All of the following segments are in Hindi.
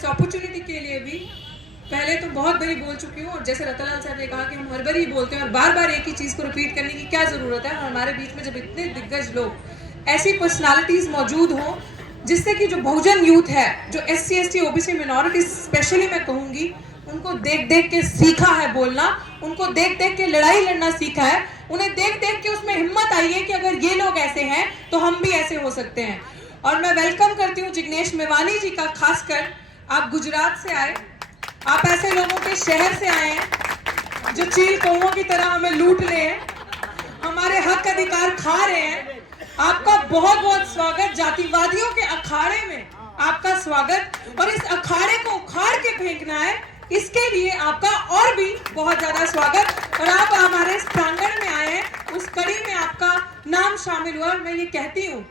इस अपॉर्चुनिटी के लिए भी पहले तो बहुत बारी बोल चुकी हूँ, और जैसे रतनलाल साहब ने कहा कि हम हर बार ही बोलते हैं और बार बार एक ही चीज़ को रिपीट करने की क्या ज़रूरत है। हमारे बीच में जब इतने दिग्गज लोग, ऐसी पर्सनालिटीज़ मौजूद हों जिससे कि जो बहुजन यूथ है, जो SC ST OBC minority specially मैं कहूँगी, उनको देख देख के सीखा है बोलना, उनको देख देख के लड़ाई लड़ना सीखा है, उन्हें देख देख के उसमें हिम्मत आई है कि अगर ये लोग ऐसे हैं तो हम भी ऐसे हो सकते हैं। और मैं वेलकम करती हूँ जिग्नेश मेवानी जी का, खासकर आप गुजरात से आए, आप ऐसे लोगों के शहर से आए हैं जो चील कौओं की तरह हमें लूट रहे हैं, हमारे हक अधिकार खा रहे हैं। आपका बहुत बहुत स्वागत। जातिवादियों के अखाड़े में आपका स्वागत, और इस अखाड़े को उखाड़ के फेंकना है, इसके लिए आपका और भी बहुत ज्यादा स्वागत। और आप हमारे इस प्रांगण में आए हैं, उस कड़ी में आपका नाम शामिल हुआ। मैं ये कहती हूँ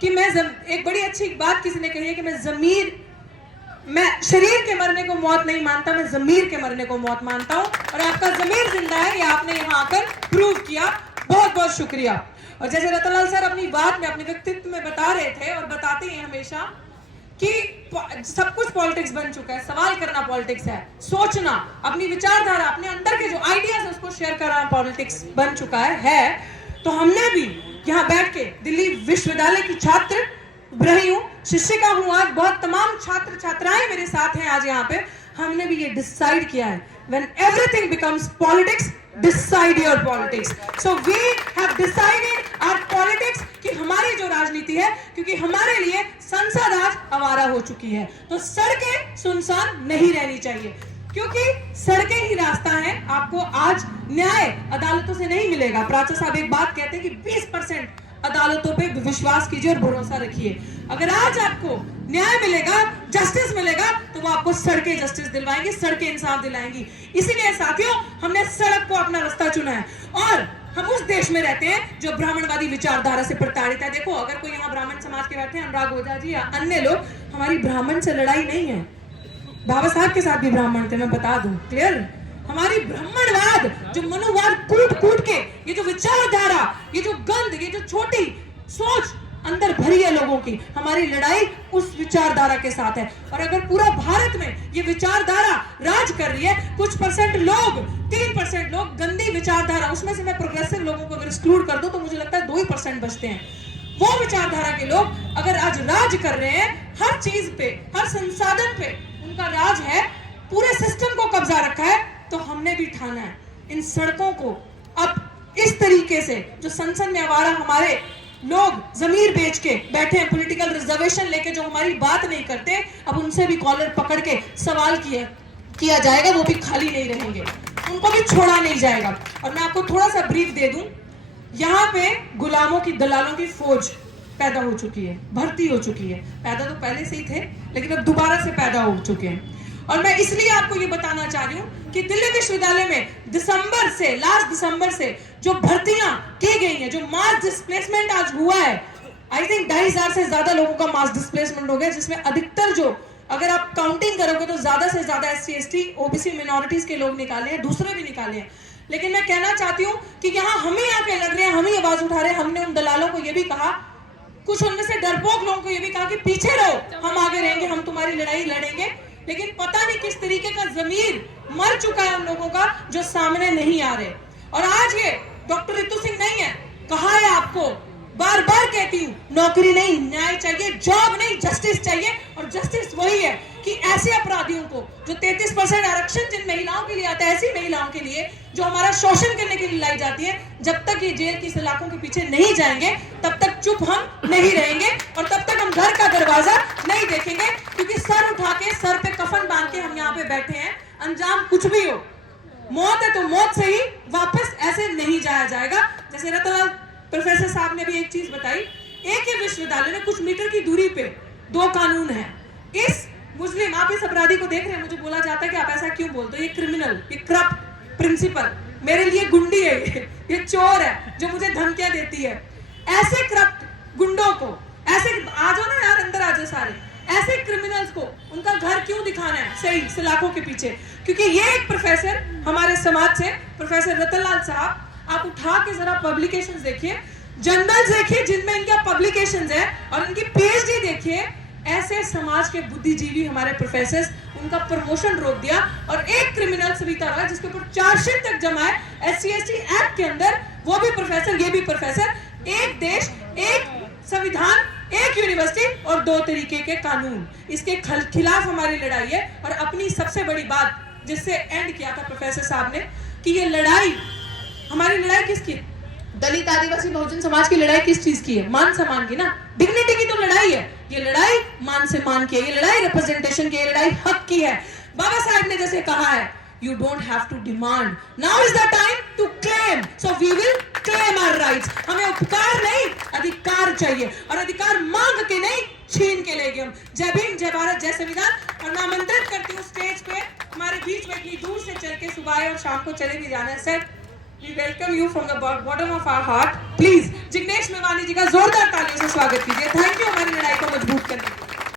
कि मैं एक बड़ी अच्छी बात किसी ने कही है कि मैं शरीर के मरने को मौत नहीं मानता, मैं जमीर के मरने को मौत मानता हूँ, और आपका जमीर जिंदा है, ये आपने यहाँ आकर प्रूव किया। बहुत बहुत शुक्रिया। और जैसे रतनलाल सर अपनी बात में, अपने व्यक्तित्व में बता रहे थे और बताते हैं हमेशा कि सब कुछ पॉलिटिक्स बन चुका है, सवाल करना पॉलिटिक्स है, सोचना, अपनी विचारधारा, अपने अंदर के जो आइडियाज है उसको शेयर करना पॉलिटिक्स बन चुका है। तो हमने भी यहाँ बैठ के, दिल्ली विश्वविद्यालय की छात्र रही हूँ, शिक्षिका हूँ, आज बहुत तमाम छात्र छात्राएं मेरे साथ हैं आज यहाँ पे, हमने भी ये डिसाइड किया है, when everything becomes politics, decide your politics. So we have decided our politics कि हमारी जो राजनीति है, क्योंकि हमारे लिए संसद आज आवारा हो चुकी है, तो सड़कें सुनसान नहीं रहनी चाहिए, क्योंकि सड़कें ही रास्ता है। आपको आज न्याय अदालतों से नहीं मिलेगा। प्राचा साहब एक बात कहते हैं कि 20% अदालतों पे विश्वास कीजिए और भरोसा रखिए। अगर आज आपको न्याय मिलेगा, जस्टिस मिलेगा, तो वो आपको सड़कें जस्टिस दिलवाएंगी, सड़कें इंसाफ दिलाएंगी। इसीलिए साथियों, हमने सड़क को अपना रास्ता चुना है, और हम उस देश में रहते हैं जो ब्राह्मणवादी विचारधारा से प्रताड़ित है। देखो, अगर कोई यहाँ ब्राह्मण समाज के बैठे हैं, अनुराग ओझा जी या अन्य लोग, हमारी ब्राह्मण से लड़ाई नहीं है। बाबा साहब के साथ भी ब्राह्मण थे, मैं बता दूं, क्लियर। हमारी ब्राह्मणवाद, जो मनुवाद कूट कूट के, ये जो विचारधारा, ये जो गंद, ये जो छोटी सोच अंदर भरी है लोगों की, हमारी लड़ाई उस विचारधारा के साथ है। और अगर पूरा भारत में ये विचारधारा राज कर रही है, कुछ परसेंट लोग, 3% लोग गंदी विचारधारा, उसमें से मैं प्रोग्रेसिव लोगों को अगर एक्सक्लूड कर दूं तो मुझे लगता है 2% बचते हैं, वो विचारधारा के लोग अगर आज राज कर रहे हैं, हर चीज पे, हर संसाधन पे उनका राज है, पूरे सिस्टम को कब्जा रखा है, तो हमने भी ठाना है इन सड़कों को अब इस तरीके से, जो संसद में आवारा हमारे लोग जमीर बेच के बैठे हैं, पॉलिटिकल रिजर्वेशन लेके, जो हमारी बात नहीं करते, अब उनसे भी कॉलर पकड़ के सवाल किया जाएगा, वो भी खाली नहीं रहेंगे, उनको भी छोड़ा नहीं जाएगा। और मैं आपको थोड़ा सा ब्रीफ दे दूं, यहाँ पे गुलामों की, दलालों की फौज पैदा हो चुकी है, भर्ती हो चुकी है। पैदा तो पहले से ही थे, लेकिन अब दोबारा से पैदा हो चुके हैं। और मैं इसलिए आपको ये बताना चाह रही हूँ कि दिल्ली विश्वविद्यालय में लास्ट दिसंबर से जो भर्तियां की गई हैं, जो मास डिस्प्लेसमेंट आज हुआ है, आई थिंक 2,500 से ज्यादा लोगों का मास डिस्प्लेसमेंट हो गया, जिसमें अधिकतर, जो अगर आप काउंटिंग करोगे तो ज्यादा से ज्यादा SC ST OBC मिनॉरिटीज के लोग निकाले हैं, दूसरे भी निकाले हैं। लेकिन मैं कहना चाहती हूँ कि यहाँ हम ही आके लग रहे हैं, हम ही आवाज उठा रहे हैं। हमने उन दलालों को ये भी कहा, कुछ उनमें से डरपोक लोगों को ये भी कहा कि पीछे रहो, हम आगे रहेंगे, हम तुम्हारी लड़ाई लड़ेंगे। लेकिन पता नहीं किस तरीके का जमीर मर चुका है उन लोगों का, जो सामने नहीं आ रहे। और आज ये डॉक्टर रितु सिंह नहीं है, कहा है आपको, बार बार कहती हूँ, नौकरी नहीं, न्याय चाहिए, जॉब नहीं, जस्टिस चाहिए। और जस्टिस वही है कि ऐसे अपराधियों को, जो 33% आरक्षण जिन महिलाओं के लिए आता है, ऐसी महिलाओं के लिए जो हमारा शोषण करने के लिए लाई जाती है, जब तक ये जेल की सलाखों के पीछे नहीं जाएंगे, तब तक चुप हम नहीं रहेंगे, और तब तक हम घर का दरवाजा नहीं देखेंगे, क्योंकि सर उठा के, सर पे कफन बांध के हम यहाँ पे बैठे हैं। अंजाम कुछ भी हो, मौत है तो मौत से ही, वापस ऐसे नहीं जाया जाएगा। जैसे रतनलाल प्रोफेसर साहब ने भी एक चीज बताई, एक ही विश्वविद्यालय में कुछ मीटर की दूरी पे 2 कानून है। इस मुस्लिम, आप इस अपराधी को देख रहे हैं, मुझे बोला जाता है कि आप ऐसा क्यों बोलते हो, ये क्रिमिनल, ये करप्ट प्रिंसिपल, मेरे लिए गुंडी है, ये चोर है जो मुझे धमकियां देती है। ऐसे करप्ट गुंडों को, ऐसे, आ जाओ ना यार, अंदर आ जाओ सारे, ऐसे क्रिमिनल्स को उनका घर क्यों दिखाना है सही सलाखों के पीछे? क्योंकि ये एक प्रोफेसर हमारे समाज से, प्रोफेसर रतनलाल साहब, आप उठा के जरा पब्लिकेशंस देखिए, जर्नल्स देखिए जिनमें इनका पब्लिकेशंस है, और इनकी PhD देखिए, ऐसे समाज के बुद्धिजीवी हमारे प्रोफेसर, उनका प्रमोशन रोक दिया और एक क्रिमिनल सविता रॉय जिसके ऊपर चार्जशीट तक जमा है SC/ST एक्ट के अंदर, वो भी प्रोफेसर ये भी प्रोफेसर। एक देश, एक संविधान, एक यूनिवर्सिटी और दो तरीके के कानून, इसके खिलाफ हमारी लड़ाई है। और अपनी सबसे बड़ी बात जिससे एंड किया था प्रोफेसर साहब ने कि ये लड़ाई, हमारी लड़ाई किसकी है? दलित आदिवासी बहुजन समाज की लड़ाई किस चीज की है? मान सम्मान की ना, डिग्निटी की तो लड़ाई है। ये लड़ाई मान सम्मान की है, ये लड़ाई रिप्रेजेंटेशन की, ये लड़ाई हक की है। बाबा साहब ने जैसे कहा है, you don't have to demand, now is the time to claim, so we will claim our rights। हमें उपकार नहीं, अधिकार चाहिए, और अधिकार मांग के नहीं, छीन के लेंगे हम। जय भीम, जय भारत, जय संविधान। और मैं आमंत्रित करती हूँ स्टेज पे हमारे बीच में, इतनी दूर से चल के सुबह और शाम को चले भी जाना है। Sir, we welcome you from the bottom of our heart। Please Jignesh Mevani ji का जोरदार तालियों से स्वागत कीजिए। थैंक यू हमारी लड़ाई को मजबूत करने के लिए।